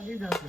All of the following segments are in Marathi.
कधी जातो.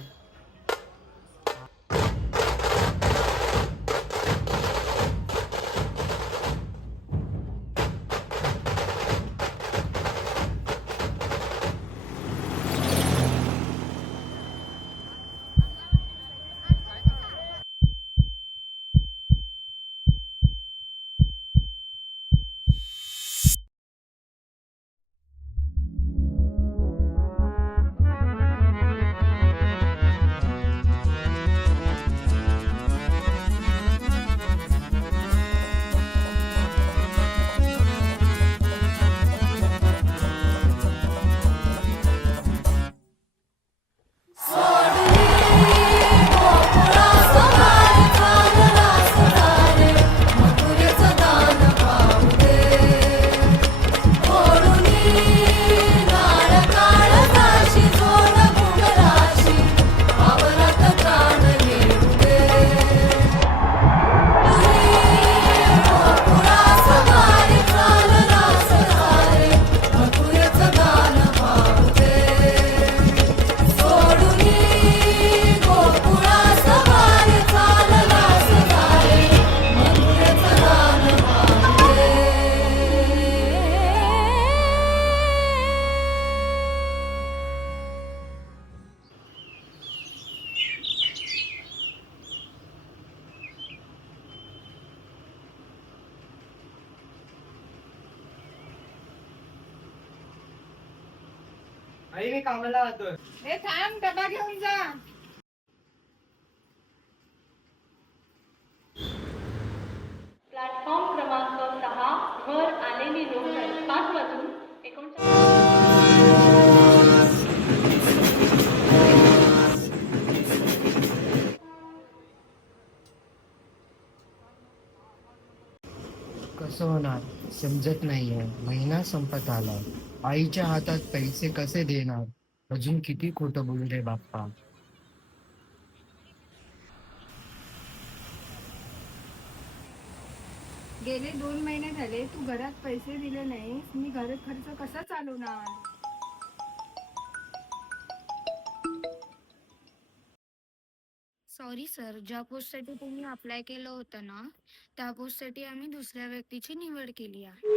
आई मी कामाला जातोय. हे थांब, डबा घेऊन जा. प्लॅटफॉर्म क्रमांक 6 वर आलेली लोकल 5 वाजून 39. कसं होणार समजत नाहीये. महिना संपत आला. आईच्या हातात पैसे कसे देणार. अजून किती खोटं बोलू रे बाप्पा. गेले 2 महिने झाले तू घरात पैसे दिले नाहीस. मी घर खर्च कसा चालवणार. सॉरी सर, ज्या पोस्टसाठी तुम्ही अप्लाय केलं होतं ना, त्या पोस्टसाठी आम्ही दुसऱ्या व्यक्तीची निवड केली आहे.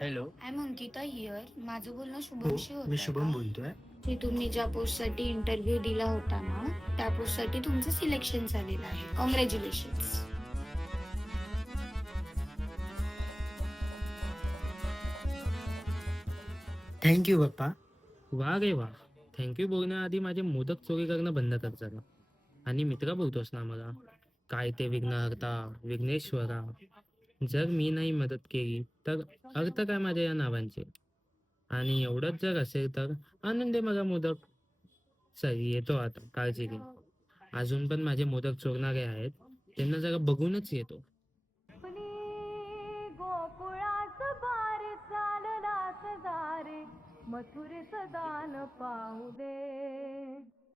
Hello. I am Ankita here. माझं बोलणं शुभमशी मी होतं शुभम का? बोलतोय. की तुम्ही ज्या पोस्टसाठी इंटरव्ह्यू दिला होता ना, त्या पोस्टसाठी तुमचं सिलेक्शन झालेलं आहे. कॉंग्रॅच्युलेशन्स. थँक्यू बाप्पा. वा रे वा. थँक्यू बोलण्याआधी माझे मोदक चोरी करणं बंद कर जरा. आणि मित्र बोलतोस ना मला, काय ते विघ्नहर्ता विघ्नेश्वरा. जर मी नाही मदत केली तर अर्थ काय माझ्या या नावांचे. आणि एवढंच जर असेल तर आनंद आहे मला मोदक. चल येतो आता, काळजी घे. अजून पण माझे मोदक चोरणारे आहेत, त्यांना जरा बघूनच येतो. गोकुळाच बार चाललास दारे मथुरेच दान पाहू दे.